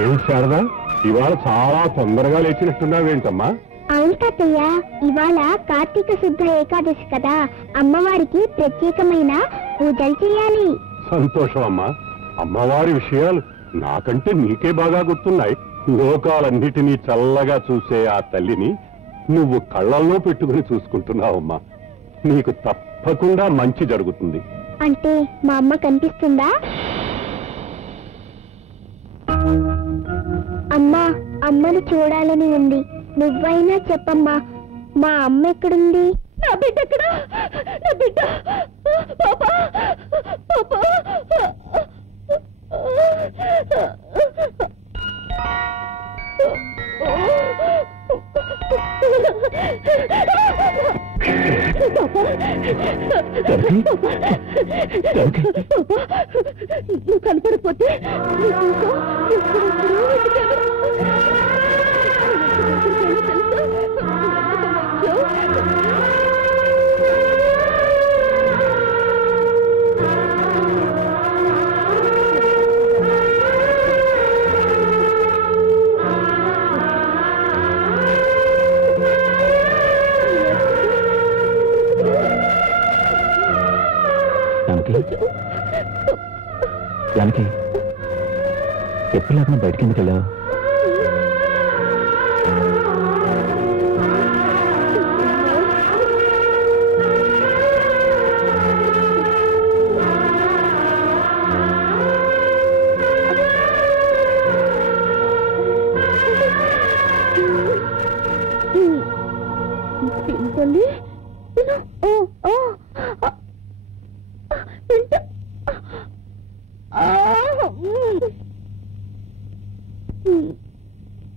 ఏం శారదా, ఇవాళ చాలా తొందరగా లేచినట్టున్నావేంటమ్మా? అవును తాతయ్య, ఇవాళ కార్తీక శుద్ధ ఏకాదశి కదా, అమ్మవారికి ప్రత్యేకమైన పూజలు చేయాలి. సంతోషం అమ్మా. అమ్మవారి విషయాలు నాకంటే నీకే బాగా గుర్తున్నాయి. లోకాలన్నిటినీ చల్లగా చూసే ఆ తల్లిని నువ్వు కళ్ళల్లో పెట్టుకుని చూసుకుంటున్నావమ్మా. నీకు తప్పకుండా మంచి జరుగుతుంది. అంటే మా అమ్మ కనిపిస్తుందా? అమ్మా, అమ్మను చూడాలని ఉంది. నువ్వైనా చెప్పమ్మా, మా అమ్మ ఎక్కడుంది? నా బిడ్డ ఎక్కడ? నా బిడ్డ పాపా, పాపా. నువ్వు కనపడిపోతే జానకి, ఎప్పుడు లేకుండా బయటికి ఎందుకు వెళ్ళావు?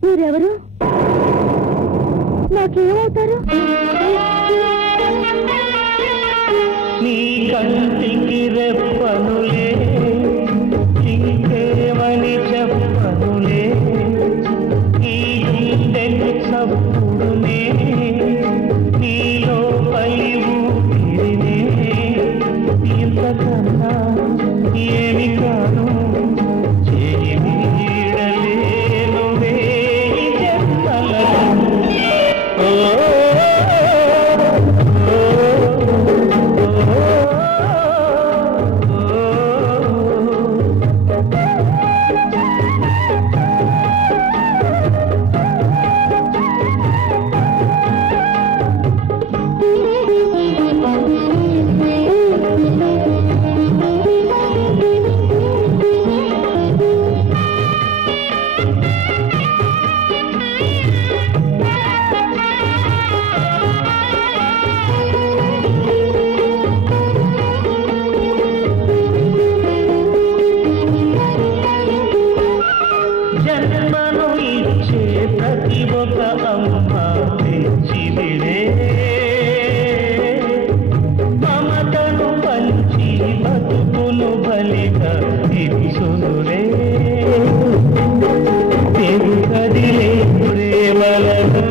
మీరెవరు? నాకేమవుతారు? నీ కంటికి రెప్పనులే, ఇంకేమని చెప్పనులే, ఈ గుండెకు చప్పుడునే, నీలో పలి ఊపిరినే, ఇంతకన్నా ఏమి కాను, చేయి వీడలేను వేయి జన్మలను. జన్మను ఇచ్చే ప్రతి ఒక అమ్మ తెచ్చివిడే, మమతను పంచి బతుకును బలిగా ఇచ్చునురే, పెరుగదిలే ప్రేమలను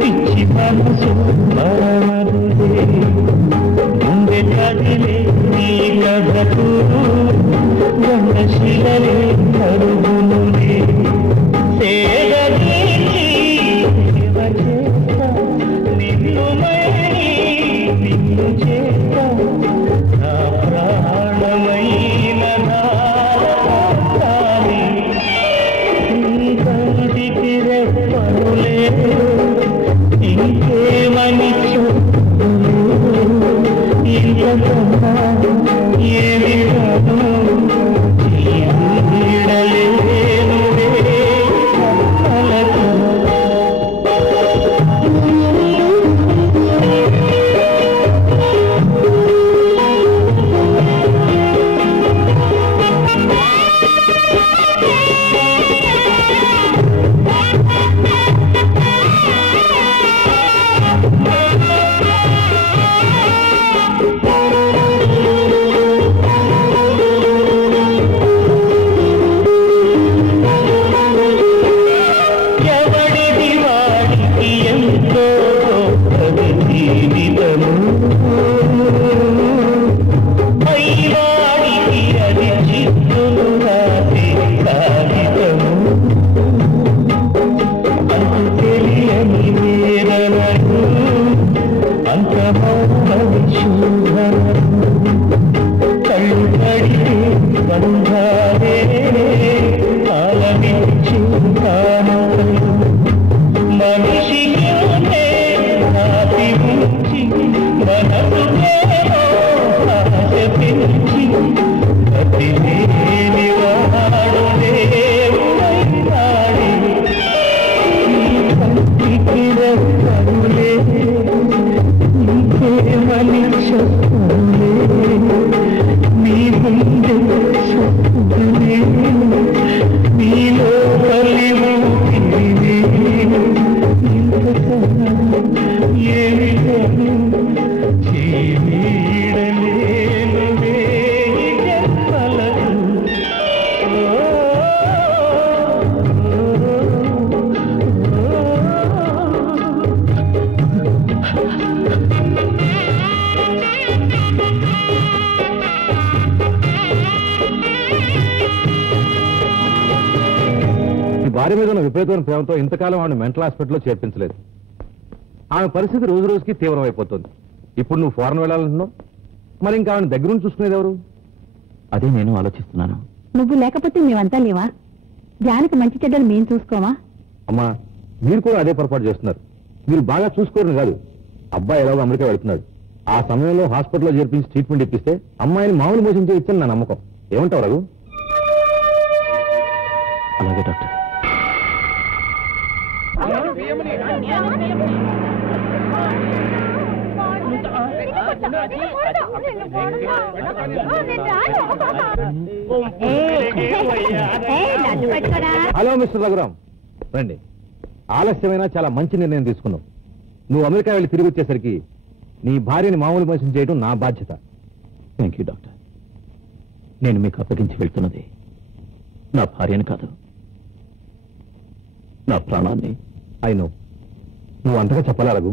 పిచ్చి మనసు మరమదులే, గుండె కదిలే నీ కథకు గండశిలలే కరుగునులే, సేదీచి సేవ చేస్తా, నిన్ను మై నిన్ను చేస్తా, నా ప్రాణమైన నాని, నీ కంటికి రెప్పనులే, ఇంకేమని చెప్పును, ఇంతకన్నా ఏమి కాదు, చేయి భార్య మీద ఉన్న విపరీతమైన ప్రేమతో ఇంతకాలం ఆమెను మెంటల్ హాస్పిటల్లో చేర్పించలేదు. ఆమె పరిస్థితి రోజు రోజుకి తీవ్రమైపోతుంది. ఇప్పుడు నువ్వు ఫారెన్ వెళ్ళాలంటున్నావు, మరి ఇంకా ఆమెను దగ్గరుండి చూసుకునేది ఎవరు? అదే నేను ఆలోచిస్తున్నాను. నువ్వు లేకపోతే మేమంతా లేవా? జానకి మంచి చెడ్డలు మేము చూసుకోమా? అమ్మా, మీరు కూడా అదే పొరపాటు చేస్తున్నారు. మీరు బాగా చూసుకోరని కాదు, అబ్బాయి ఎలాగో అమెరికా వెళ్తున్నాడు. ఆ సమయంలో హాస్పిటల్లో చేర్పించి ట్రీట్మెంట్ ఇప్పిస్తే అమ్మాయిని మామూలు మోసం చేయొచ్చని నా నమ్మకం. ఏమంటావు రఘు? అలాగే డాక్టర్. హలో మిస్టర్ రఘురామ్, రండి. ఆలస్యమైనా చాలా మంచి నిర్ణయం తీసుకున్నావు. నువ్వు అమెరికా వెళ్ళి తిరిగి వచ్చేసరికి నీ భార్యని మామూలు మోసం చేయడం నా బాధ్యత. Thank you doctor. నేను మీకు అప్పగించి వెళ్తున్నది నా భార్యని కాదు, నా ప్రాణాన్ని. అయినో నువ్వు అంతగా చెప్పాలా రఘు?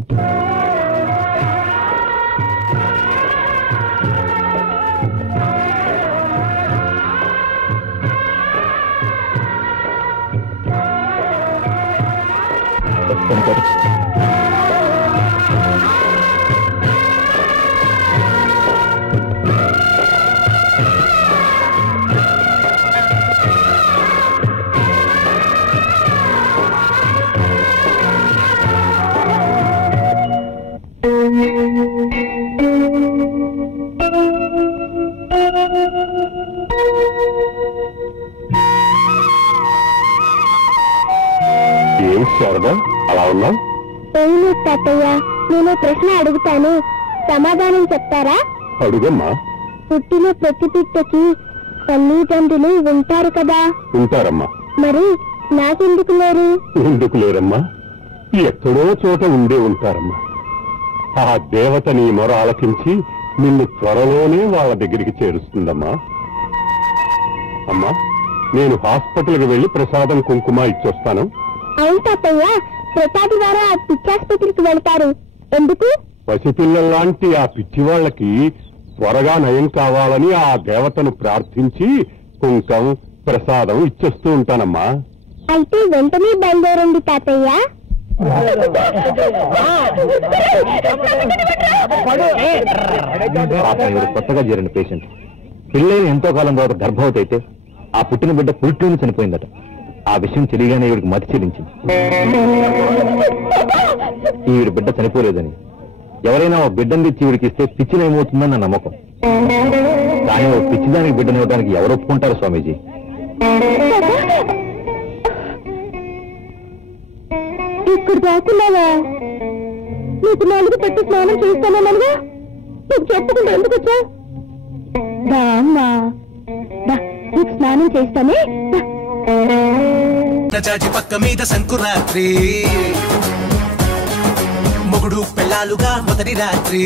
ఏం శారదా అలా ఉన్నావు? ఏం లేదు తాతయ్య, నేను ప్రశ్న అడుగుతాను, సమాధానం చెప్తారా? అడుగమ్మా. పుట్టిన ప్రతి బిడ్డకి తల్లిదండ్రులు ఉంటారు కదా? ఉంటారమ్మా. మరి నాకెందుకు లేరు? ఎందుకు లేరమ్మా? ఎక్కడో చోట ఉండే ఉంటారమ్మా. ఆ దేవత నీ మొర ఆలకించి నిన్ను త్వరలోనే వాళ్ళ దగ్గరికి చేరుస్తుందమ్మా. అమ్మా, నేను హాస్పిటల్కి వెళ్లి ప్రసాదం కుంకుమ ఇచ్చొస్తాను. అవును తాతయ్య, ప్రసాది వారు ఆ పిచ్చాసుపత్రికి వెళ్తారు. ఎందుకు? పసిపిల్లల్లాంటి ఆ పిచ్చి వాళ్ళకి త్వరగా నయం కావాలని ఆ దేవతను ప్రార్థించి కుంకం ప్రసాదం ఇచ్చేస్తూ ఉంటానమ్మా. అయితే వెంటనే బయలుదేరండి తాతయ్య. కొత్తగా చేరిన పేషెంట్ పిల్లలు ఎంతో కాలం తర్వాత గర్భవతి అయితే ఆ పుట్టిన బిడ్డ పురిట్లోనే చనిపోయిందట. ఆ విషయం తెలియగానే ఈవిడికి మతి చెల్లించింది. ఈవిడ బిడ్డ చనిపోలేదని, ఎవరైనా ఓ బిడ్డను తెచ్చి ఈవిడికి ఇస్తే పిచ్చినేమవుతుందని నా నమ్మకం. కానీ ఓ పిచ్చిదానికి బిడ్డనివ్వడానికి ఎవరు ఒప్పుకుంటారు స్వామీజీ? ఇక్కడ దాక్కున్నావా? నీకు నాలుగు పెట్టి స్నానం చేస్తానన్నానుగా, నీకు చెప్పకుండా ఎందుకు వచ్చా? అమ్మా, నీకు స్నానం చేస్తానే. చాచి పక్క మీద సంకురాత్రి, మొగుడు పెళ్ళాలుగా మొదటి రాత్రి,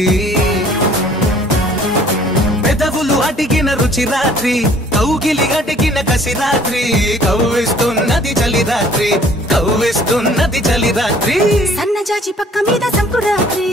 పెదవులు అడిగిన రుచి రాత్రి, కౌగిలి అడిగిన కసి రాత్రి, కవ్విస్తున్నది చలి రాత్రి, కవ్విస్తున్నది చలి రాత్రి. సన్నజాజి పక్క మీద సంకురాత్రి,